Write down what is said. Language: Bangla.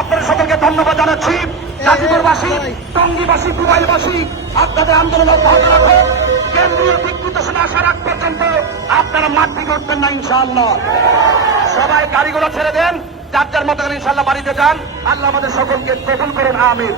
আপনাদের সকলকে ধন্যবাদ জানাচ্ছি। গাজীপুরবাসী, টঙ্গীবাসী, পুবাইলবাসী আপনাদের আন্দোলন অব্যাহত রাখুন। কেন্দ্রীয় দিক নির্দেশনা আসার আগ পর্যন্ত আপনারা মাঠ থেকে উঠবেন না ইনশাআল্লাহ। সবাই গাড়িগুলো ছেড়ে দেন, যার যার মতো করে ইনশাআল্লাহ বাড়িতে যান। আল্লাহ আমাদের সকলকে কবুল করুন, আমিন।